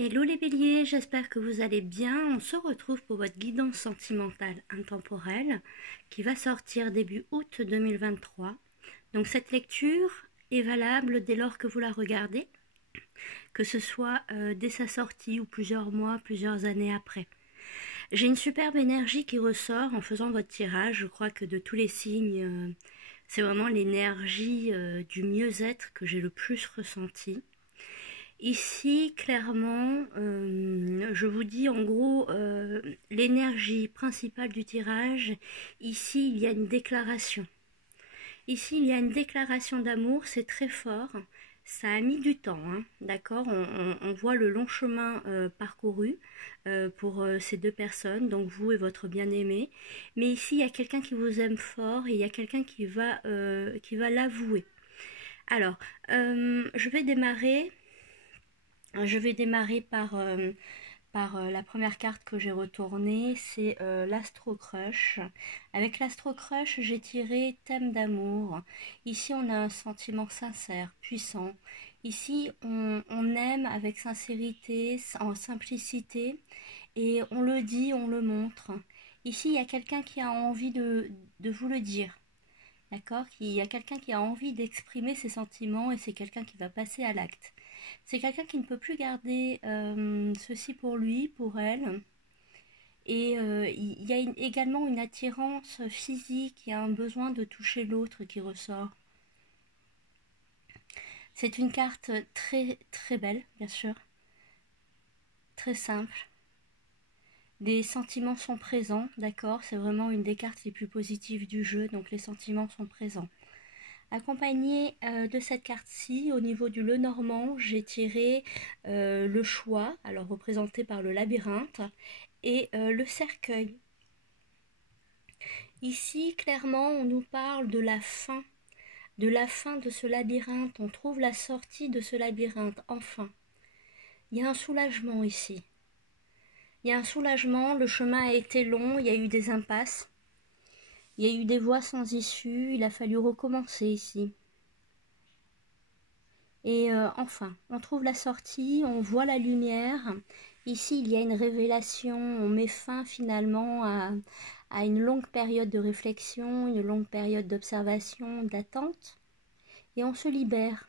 Hello les béliers, j'espère que vous allez bien. On se retrouve pour votre guidance sentimentale intemporelle qui va sortir début août 2023. Donc cette lecture est valable dès lors que vous la regardez, que ce soit dès sa sortie ou plusieurs mois, plusieurs années après. J'ai une superbe énergie qui ressort en faisant votre tirage. Je crois que de tous les signes, c'est vraiment l'énergie du mieux-être que j'ai le plus ressenti. Ici, clairement, je vous dis en gros l'énergie principale du tirage. Ici, il y a une déclaration. Ici, il y a une déclaration d'amour, c'est très fort. Ça a mis du temps, hein, d'accord. On voit le long chemin parcouru pour ces deux personnes, donc vous et votre bien-aimé. Mais ici, il y a quelqu'un qui vous aime fort et il y a quelqu'un qui va l'avouer. Alors, je vais démarrer. Je vais démarrer par la première carte que j'ai retournée, c'est l'Astro Crush. Avec l'Astro Crush, j'ai tiré thème d'amour. Ici, on a un sentiment sincère, puissant. Ici, on aime avec sincérité, en simplicité, et on le dit, on le montre. Ici, il y a quelqu'un qui a envie de vous le dire. D'accord? Il y a quelqu'un qui a envie d'exprimer ses sentiments et c'est quelqu'un qui va passer à l'acte. C'est quelqu'un qui ne peut plus garder ceci pour lui, pour elle. Et il y a également une attirance physique, il y a un besoin de toucher l'autre qui ressort. C'est une carte très très belle, bien sûr. Très simple. Les sentiments sont présents, d'accord? C'est vraiment une des cartes les plus positives du jeu, donc les sentiments sont présents. Accompagné de cette carte-ci, au niveau du Lenormand, j'ai tiré le choix, alors représenté par le labyrinthe, et le cercueil. Ici, clairement, on nous parle de la fin de ce labyrinthe. On trouve la sortie de ce labyrinthe, enfin. Il y a un soulagement ici. Il y a un soulagement, le chemin a été long, il y a eu des impasses. Il y a eu des voies sans issue, il a fallu recommencer ici. Et enfin, on trouve la sortie, on voit la lumière. Ici, il y a une révélation, on met fin finalement à une longue période de réflexion, une longue période d'observation, d'attente, et on se libère.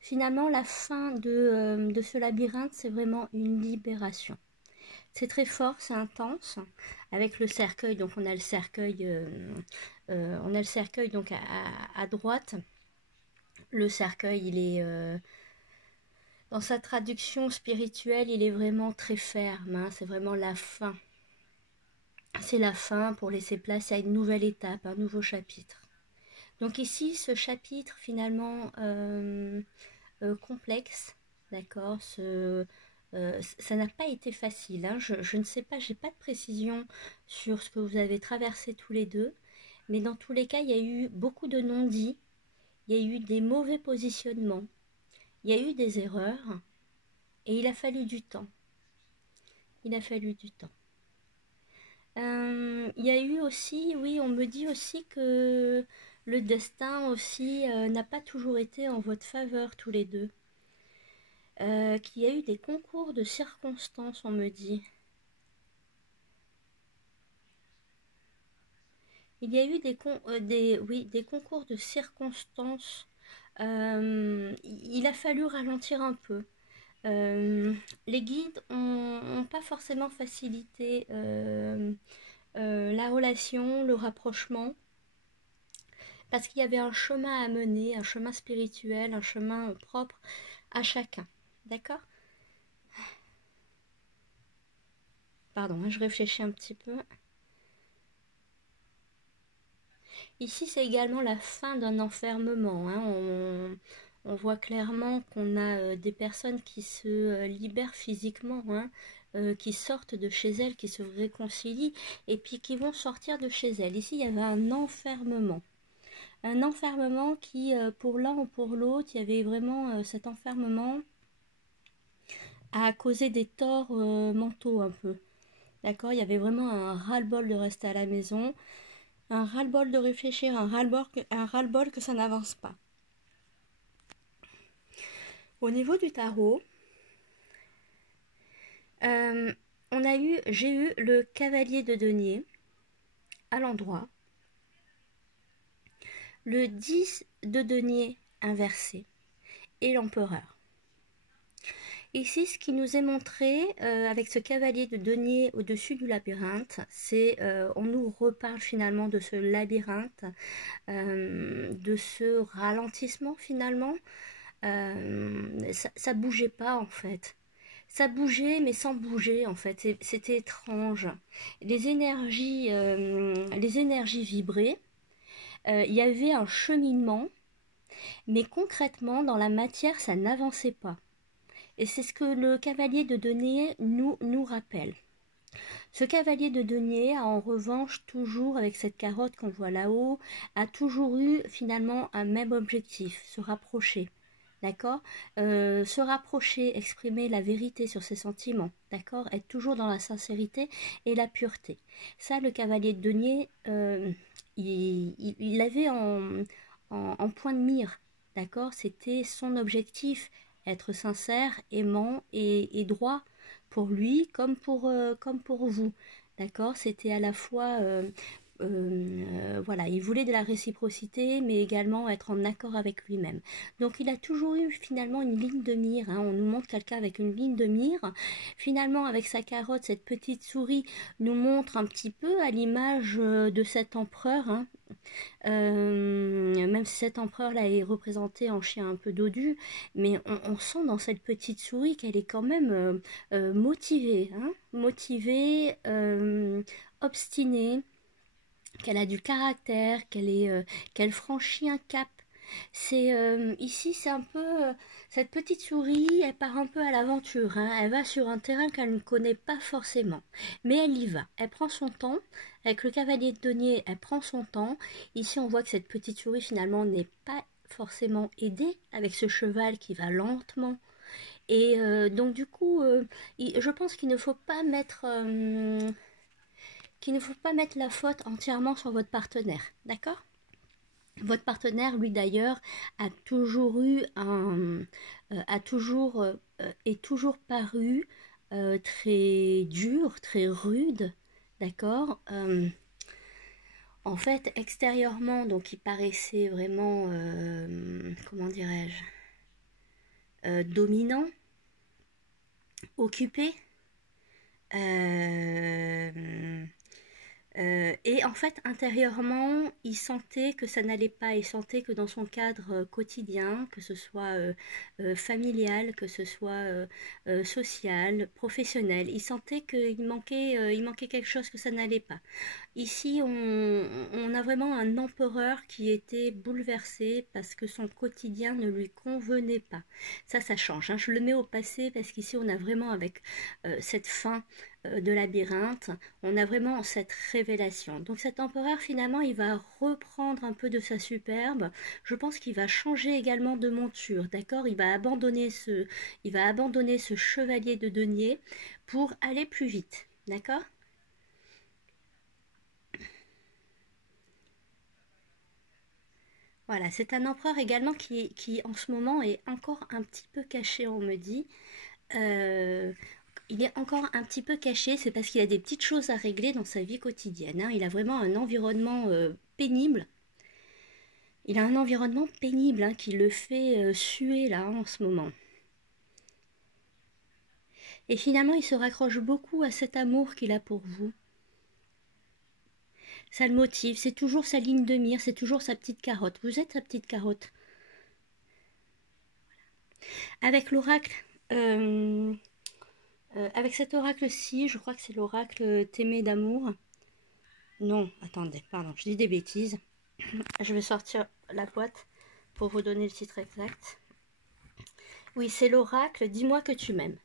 Finalement, la fin de ce labyrinthe, c'est vraiment une libération. C'est très fort, c'est intense. Avec le cercueil, donc on a le cercueil, donc à droite. Le cercueil, il est dans sa traduction spirituelle, il est vraiment très ferme. Hein, c'est vraiment la fin. C'est la fin pour laisser place à une nouvelle étape, un nouveau chapitre. Donc ici, ce chapitre finalement complexe, d'accord, ça n'a pas été facile. Hein, je ne sais pas, j'ai pas de précision sur ce que vous avez traversé tous les deux, mais dans tous les cas, il y a eu beaucoup de non-dits, il y a eu des mauvais positionnements, il y a eu des erreurs, et il a fallu du temps. Il a fallu du temps. Il y a eu aussi, oui, on me dit aussi que le destin aussi n'a pas toujours été en votre faveur tous les deux. Qu'il y a eu des concours de circonstances, on me dit. Il y a eu des concours de circonstances. Il a fallu ralentir un peu. Les guides n'ont pas forcément facilité la relation, le rapprochement, parce qu'il y avait un chemin à mener, un chemin spirituel, un chemin propre à chacun. D'accord? Pardon, je réfléchis un petit peu. Ici, c'est également la fin d'un enfermement. Hein. On voit clairement qu'on a des personnes qui se libèrent physiquement, hein, qui sortent de chez elles, qui se réconcilient, et puis qui vont sortir de chez elles. Ici, il y avait un enfermement. Un enfermement qui, pour l'un ou pour l'autre, il y avait vraiment cet enfermement a causé des torts mentaux un peu. D'accord? Il y avait vraiment un ras-le-bol de rester à la maison, un ras-le-bol de réfléchir, un ras-le-bol que ça n'avance pas. Au niveau du tarot, Euh, j'ai eu le cavalier de denier à l'endroit, le 10 de denier inversé et l'empereur. Ici, ce qui nous est montré avec ce cavalier de denier au-dessus du labyrinthe, c'est on nous reparle finalement de ce labyrinthe, de ce ralentissement finalement. Ça bougeait pas en fait. Ça bougeait mais sans bouger en fait. C'était étrange. Les énergies vibraient. Il y avait un cheminement, mais concrètement dans la matière ça n'avançait pas. Et c'est ce que le cavalier de denier nous rappelle. Ce cavalier de denier a en revanche toujours, avec cette carotte qu'on voit là-haut, a toujours eu finalement un même objectif, se rapprocher. D'accord, se rapprocher, exprimer la vérité sur ses sentiments, d'accord, être toujours dans la sincérité et la pureté. Ça, le cavalier de denier, il l'avait en point de mire, d'accord, c'était son objectif, être sincère, aimant et droit pour lui comme pour vous, d'accord, c'était à la fois voilà, il voulait de la réciprocité, mais également être en accord avec lui-même. Donc il a toujours eu finalement une ligne de mire, hein. On nous montre quelqu'un avec une ligne de mire. Finalement, avec sa carotte, cette petite souris nous montre un petit peu à l'image de cet empereur, hein. Même si cet empereur-là est représenté en chien un peu dodu, mais on sent dans cette petite souris qu'elle est quand même motivée, hein, motivée, obstinée, qu'elle a du caractère, qu'elle franchit un cap. C'est ici, c'est un peu cette petite souris, elle part un peu à l'aventure, hein. Elle va sur un terrain qu'elle ne connaît pas forcément, mais elle y va. Elle prend son temps. Avec le cavalier de denier, elle prend son temps. Ici, on voit que cette petite souris finalement n'est pas forcément aidée avec ce cheval qui va lentement. Et donc du coup, je pense qu'il ne faut pas mettre la faute entièrement sur votre partenaire, d'accord? Votre partenaire, lui d'ailleurs, a toujours eu est toujours paru très dur, très rude, d'accord? En fait, extérieurement, donc il paraissait vraiment, comment dirais-je, dominant, occupé. Euh, et en fait, intérieurement, il sentait que ça n'allait pas. Il sentait que dans son cadre quotidien, que ce soit familial, que ce soit social, professionnel, il sentait il manquait quelque chose, que ça n'allait pas. Ici, on a vraiment un empereur qui était bouleversé parce que son quotidien ne lui convenait pas. Ça change, hein. Je le mets au passé parce qu'ici, on a vraiment avec cette fin de labyrinthe, on a vraiment cette révélation. Donc cet empereur, finalement, il va reprendre un peu de sa superbe. Je pense qu'il va changer également de monture, d'accord? Il va abandonner ce chevalier de denier pour aller plus vite, d'accord? Voilà, c'est un empereur également qui en ce moment est encore un petit peu caché, on me dit. Euh, il est encore un petit peu caché, c'est parce qu'il a des petites choses à régler dans sa vie quotidienne, hein. Il a vraiment un environnement pénible. Il a un environnement pénible, hein, qui le fait suer là en ce moment. Et finalement, il se raccroche beaucoup à cet amour qu'il a pour vous. Ça le motive, c'est toujours sa ligne de mire, c'est toujours sa petite carotte. Vous êtes sa petite carotte. Avec l'oracle, avec cet oracle-ci, je crois que c'est l'oracle T'aimer d'amour. Non, attendez, pardon, je dis des bêtises. Je vais sortir la boîte pour vous donner le titre exact. Oui, c'est l'oracle Dis-moi que tu m'aimes.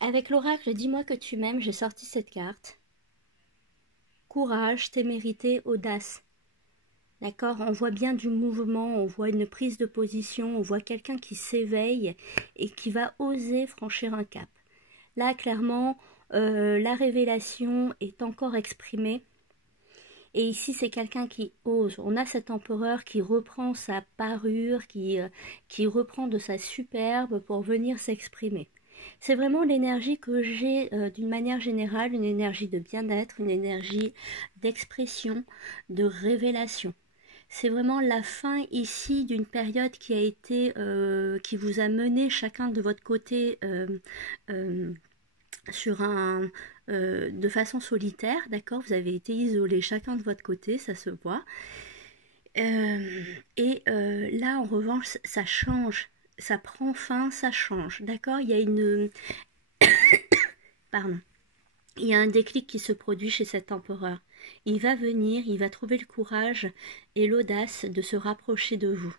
Avec l'oracle Dis-moi que tu m'aimes, j'ai sorti cette carte. Courage, témérité, audace. D'accord, on voit bien du mouvement, on voit une prise de position, on voit quelqu'un qui s'éveille et qui va oser franchir un cap. Là, clairement, la révélation est encore exprimée. Et ici, c'est quelqu'un qui ose. On a cet empereur qui reprend sa parure, qui reprend de sa superbe pour venir s'exprimer. C'est vraiment l'énergie que j'ai d'une manière générale, une énergie de bien-être, une énergie d'expression, de révélation. C'est vraiment la fin ici d'une période qui a été, qui vous a mené chacun de votre côté euh, sur de façon solitaire, d'accord? Vous avez été isolés chacun de votre côté, ça se voit. Là, en revanche, ça change, ça prend fin, ça change, d'accord? Il y a une, pardon, il y a un déclic qui se produit chez cet empereur. Il va venir, il va trouver le courage et l'audace de se rapprocher de vous.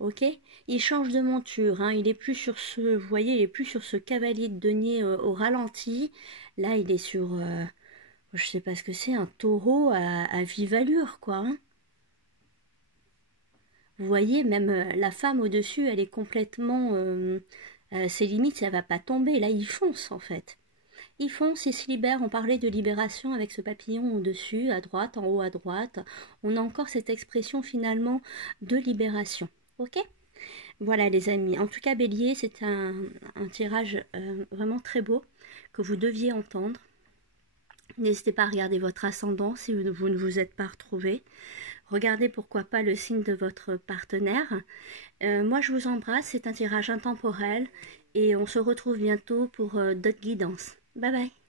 Ok? Il change de monture, hein. Il est plus sur ce, vous voyez, il est plus sur ce cavalier de denier au ralenti. Là, il est sur, je sais pas ce que c'est, un taureau à vive allure, quoi. Hein. Vous voyez, même la femme au-dessus, elle est complètement, ses limites, ça va pas tomber. Là, il fonce en fait. Il fonce, il se libère. On parlait de libération avec ce papillon au-dessus, à droite, en haut à droite. On a encore cette expression finalement de libération. Ok? Voilà les amis. En tout cas, Bélier, c'est un tirage vraiment très beau que vous deviez entendre. N'hésitez pas à regarder votre ascendant si vous ne vous êtes pas retrouvé. Regardez pourquoi pas le signe de votre partenaire. Moi, je vous embrasse. C'est un tirage intemporel et on se retrouve bientôt pour d'autres guidances. Bye bye.